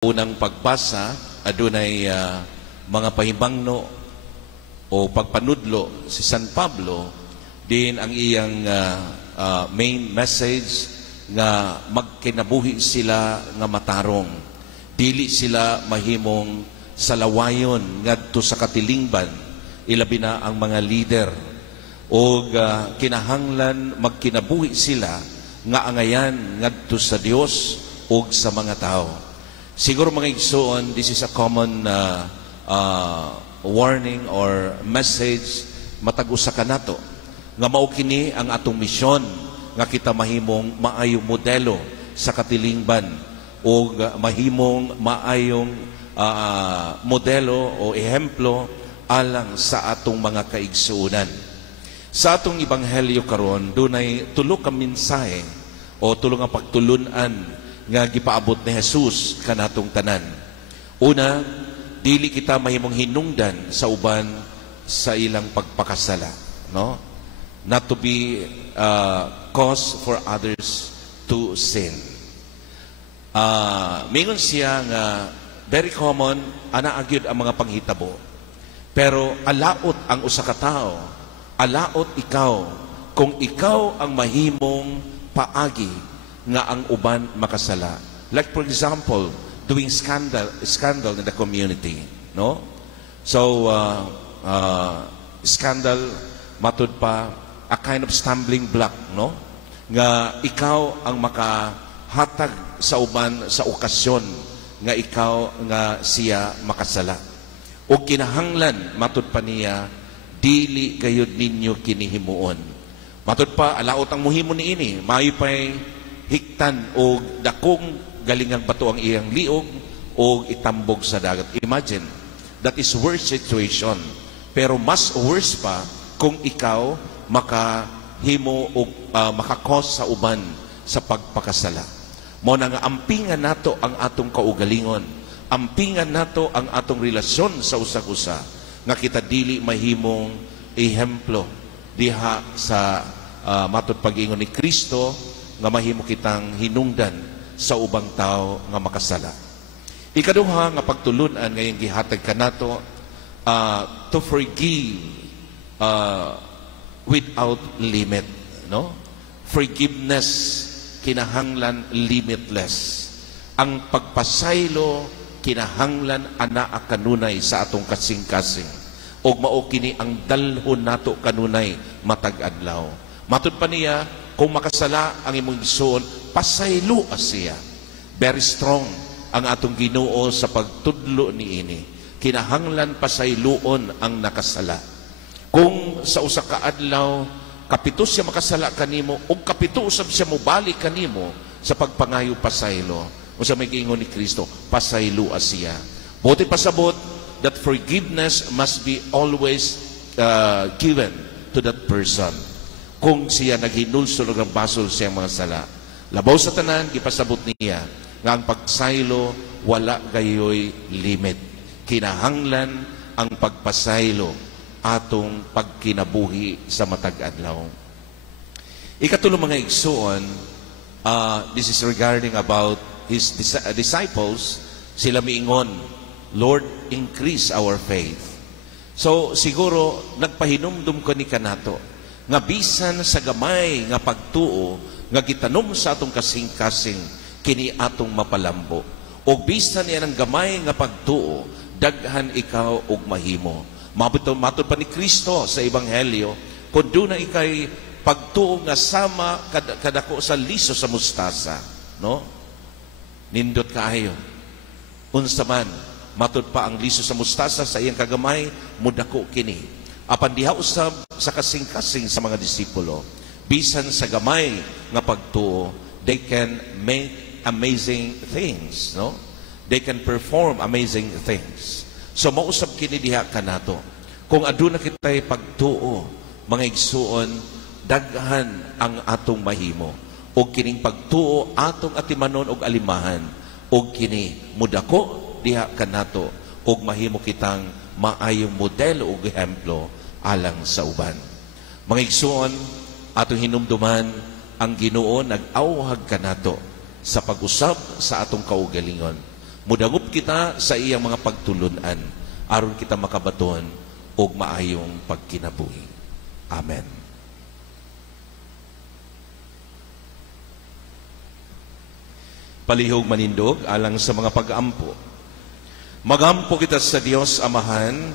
Unang pagbasa, adunay mga pahibangno o pagpanudlo si San Pablo, din ang iyang main message nga magkinabuhi sila nga matarong. Dili sila mahimong salawayon ngadto sa katilingban, ilabi na ang mga leader. O kinahanglan magkinabuhi sila nga angayan ngadto sa Dios o sa mga tao. Siguro mga igsoon, this is a common warning or message matag usa kanato nga mao kini ang atong misyon nga kita mahimong maayong modelo sa katilingban o mahimong maayong modelo o ehemplo alang sa atong mga kaigsuonan. Sa atong ebanghelyo karon dunay tulo ka mensahe o tulo nga pagtulunan nga gipaabot ni Jesus kanatong tanan. Una, dili kita mahimong hinungdan sa uban sa ilang pagpakasala, no? Not to be cause for others to sin. Mingon siya nga very common ana agyud ang mga panghitabo. Pero alaot ang usa ka tawo, alaot ikaw kung ikaw ang mahimong paagi nga ang uban makasala. Like for example, doing scandal in the community, no? So scandal matud pa a kind of stumbling block, no? Nga ikaw ang makahatag sa uban sa okasyon nga ikaw nga siya makasala. O kinahanglan matud pa niya dili gayud ninyo kinihimuon. Matud pa alaot ang muhimo niini, maayo pay hiktan o dakong galingang bato ang iyang liog o itambog sa dagat. Imagine, that is worst situation. Pero mas worse pa kung ikaw makahimo o makakos sa uban sa pagpakasala. Mo na nga ampingan nato ang atong kaugalingon. Ampingan nato ang atong relasyon sa usa-usa nga kita dili mahimong ehemplo diha sa matud pag-ingon ni Kristo nga mahimo kitang hinungdan sa ubang tao nga makasala. Ikaduha nga pagtulunan ngayong gihatag kanato to forgive without limit, no? Forgiveness kinahanglan limitless. Ang pagpasaylo kinahanglan ana kanunay sa atong kasing-kasing. Og mao kini ang dalhon nato kanunay matag adlaw. Matud pa niya, kung makasala ang imong igsoon, pasaylo siya. Very strong ang atong Ginoo sa pagtudlo niini. Kinahanglan pasayloon ang nakasala. Kung sa usa ka adlaw kapito siya makasala kanimo o kapito usab siya mobalik kanimo sa pagpangayo pasaylo, usa may giingon ni Kristo, pasaylo siya. Buti pasabot that forgiveness must be always given to that person. Kung siya naghinulso ng basol siyang mga sala. Labaw sa tanan, gipasabot niya nga ang pagsaylo wala gayoy limit. Kinahanglan ang pagpasaylo atong pagkinabuhi sa matag adlaw. Ikatulo mga igsoon, this is regarding about his disciples. Sila miingon, Lord, increase our faith. So siguro nagpahinumdum ko ni kanato nga bisan sa gamay nga pagtuo nga gitanom sa atong kasing-kasing kini atong mapalambo. O bisan niya ng gamay nga pagtuo daghan ikaw og mahimo. Matud pa ni Kristo sa ebanghelyo, kun do na ikay pagtuo nga sama kadako sa liso sa mustasa, no? Nindot kaayo. Unsa man matud pa ang liso sa mustasa sa iyang kagamay mudako kini. Apan diha usab sa kasing-kasing sa mga disipulo, bisan sa gamay nga pagtuo, they can make amazing things, no? They can perform amazing things. So mausab kini diha kanato. Kung aduna kitay pagtuo, mga igsuon, daghan ang atong mahimo. Og kining pagtuo atong atimanon og alimahan, og kini mudako diha kanato og mahimo kitang maayong modelo og ehemplo alang sa uban. Mga igsuon, atong hinumduman ang Ginoo nag-awhag kanato sa pag-usab sa atong kaugalingon. Mudangup kita sa iyang mga pagtulunan aron kita makabaton og maayong pagkinabuhi. Amen. Palihog manindog alang sa mga pag-ampo. Magampo kita sa Dios Amahan,